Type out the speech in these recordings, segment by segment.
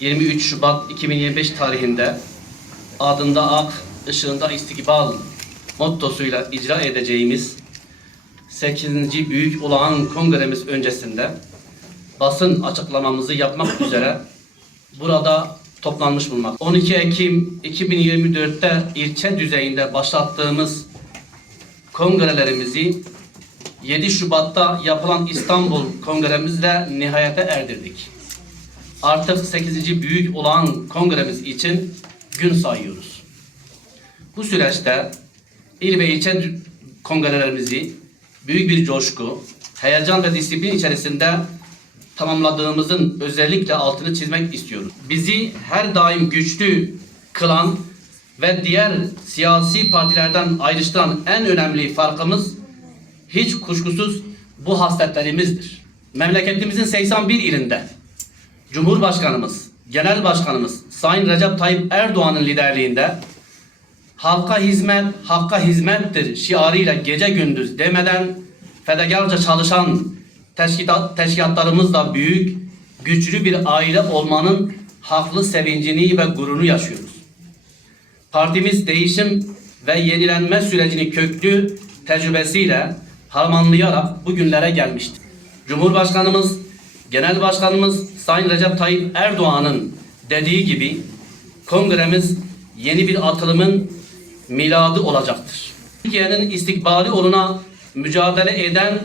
23 Şubat 2025 tarihinde adında ak, ışığında istikbal mottosuyla icra edeceğimiz 8. Büyük Olağan Kongremiz öncesinde basın açıklamamızı yapmak üzere burada toplanmış bulunmak. 12 Ekim 2024'te ilçe düzeyinde başlattığımız kongrelerimizi 7 Şubat'ta yapılan İstanbul Kongremizle nihayete erdirdik. Artık 8. Büyük Olağan Kongremiz için gün sayıyoruz. Bu süreçte il ve ilçe kongrelerimizi büyük bir coşku, heyecan ve disiplin içerisinde tamamladığımızın özellikle altını çizmek istiyoruz. Bizi her daim güçlü kılan ve diğer siyasi partilerden ayrıştıran en önemli farkımız hiç kuşkusuz bu hasletlerimizdir. Memleketimizin 81 ilinde Cumhurbaşkanımız, Genel Başkanımız Sayın Recep Tayyip Erdoğan'ın liderliğinde halka hizmet, hakka hizmettir şiarıyla gece gündüz demeden fedakarca çalışan teşkilat, teşkilatlarımızla büyük, güçlü bir aile olmanın haklı sevincini ve gururunu yaşıyoruz. Partimiz değişim ve yenilenme sürecini köklü tecrübesiyle harmanlayarak bugünlere gelmiştir. Cumhurbaşkanımız, Genel Başkanımız Sayın Recep Tayyip Erdoğan'ın dediği gibi kongremiz yeni bir atılımın miladı olacaktır. Türkiye'nin istikbali uğruna mücadele eden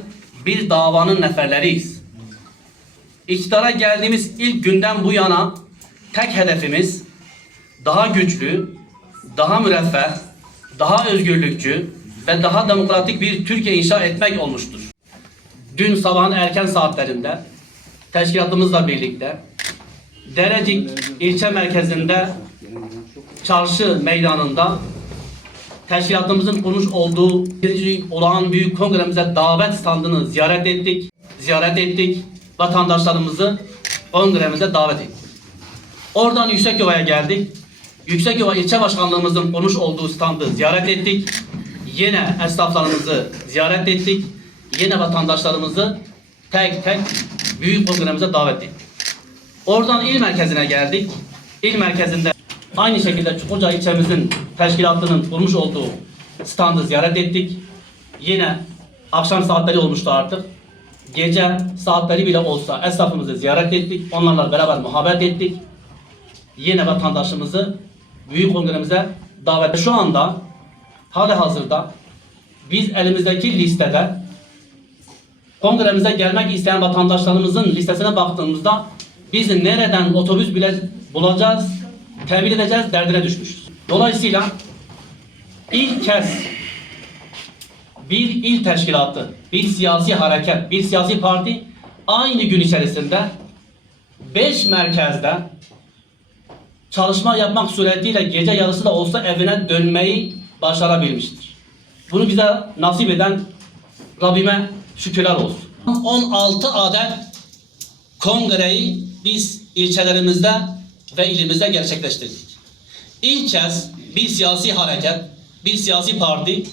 bir davanın neferleriyiz. İktidara geldiğimiz ilk günden bu yana tek hedefimiz daha güçlü, daha müreffeh, daha özgürlükçü ve daha demokratik bir Türkiye inşa etmek olmuştur. Dün sabahın erken saatlerinde teşkilatımızla birlikte Derecik ilçe merkezinde çarşı meydanında teşkilatımızın kurmuş olduğu birinci olağan büyük kongremize davet standını ziyaret ettik. Ziyaret ettik. Vatandaşlarımızı kongremize davet ettik. Oradan Yüksekova'ya geldik. Yüksekova ilçe başkanlığımızın kurmuş olduğu standı ziyaret ettik. Yine esnaflarımızı ziyaret ettik. Yine vatandaşlarımızı tek tek büyük kongremize davet ettik. Oradan il merkezine geldik. İl merkezinde aynı şekilde Çukurca ilçemizin teşkilatının kurmuş olduğu standı ziyaret ettik. Yine akşam saatleri olmuştu artık. Gece saatleri bile olsa esnafımızı ziyaret ettik. Onlarla beraber muhabbet ettik. Yine vatandaşımızı büyük kongremize davet Şu anda hali hazırda biz elimizdeki listede kongremize gelmek isteyen vatandaşlarımızın listesine baktığımızda biz nereden otobüs bile bulacağız, temin edeceğiz derdine düşmüşüz. Dolayısıyla ilk kez bir il teşkilatı, bir siyasi hareket, bir siyasi parti aynı gün içerisinde beş merkezde çalışma yapmak suretiyle gece yarısı da olsa evine dönmeyi başarabilmiştir. Bunu bize nasip eden Rabbime şükürler olsun. 16 adet kongreyi biz ilçelerimizde ve ilimizde gerçekleştirdik. İlk kez bir siyasi hareket, bir siyasi parti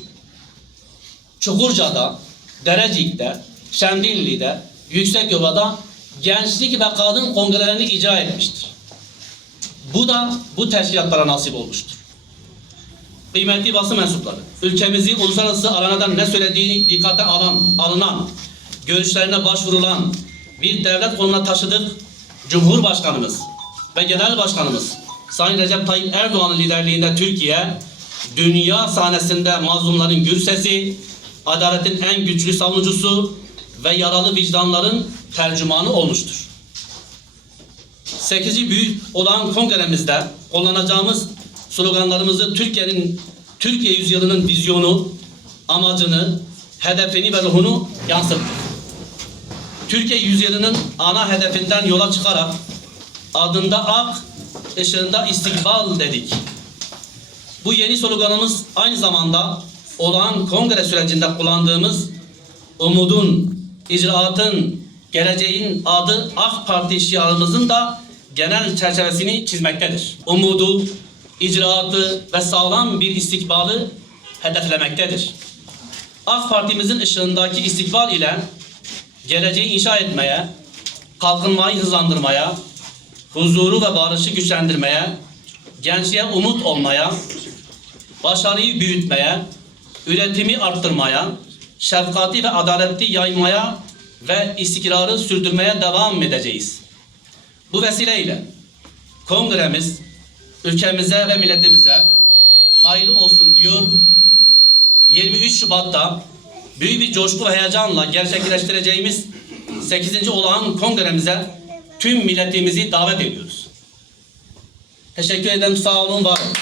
Çukurca'da, Derecik'te, Şemdinli'de, Yüksekova'da gençlik ve kadın kongrelerini icra etmiştir. Bu da bu teşkilatlara nasip olmuştur. Kıymetli basın mensupları, ülkemizi uluslararası arenadan ne söylediğini dikkate alan, alınan, görüşlerine başvurulan bir devlet konumuna taşıdık. Cumhurbaşkanımız ve Genel Başkanımız Sayın Recep Tayyip Erdoğan'ın liderliğinde Türkiye, dünya sahnesinde mazlumların gür sesi, adaletin en güçlü savunucusu ve yaralı vicdanların tercümanı olmuştur. 8. büyük olan kongremizde kullanacağımız sloganlarımızı Türkiye'nin Türkiye yüzyılının vizyonu, amacını, hedefini ve ruhunu yansıttık. Türkiye yüzyılının ana hedefinden yola çıkarak adında ak, ışığında istikbal dedik. Bu yeni sloganımız aynı zamanda olağan kongre sürecinde kullandığımız umudun, icraatın, geleceğin adı AK Parti şiarımızın da genel çerçevesini çizmektedir. Umudu, icraatı ve sağlam bir istikbalı hedeflemektedir. AK Partimizin ışığındaki istikbal ile geleceği inşa etmeye, kalkınmayı hızlandırmaya, huzuru ve barışı güçlendirmeye, gençliğe umut olmaya, başarıyı büyütmeye, üretimi arttırmaya, şefkati ve adaleti yaymaya ve istikrarı sürdürmeye devam edeceğiz. Bu vesileyle kongremiz ülkemize ve milletimize hayırlı olsun diyor. 23 Şubat'ta büyük bir coşku ve heyecanla gerçekleştireceğimiz 8. olağan kongremize tüm milletimizi davet ediyoruz. Teşekkür ederim. Sağ olun, var olun.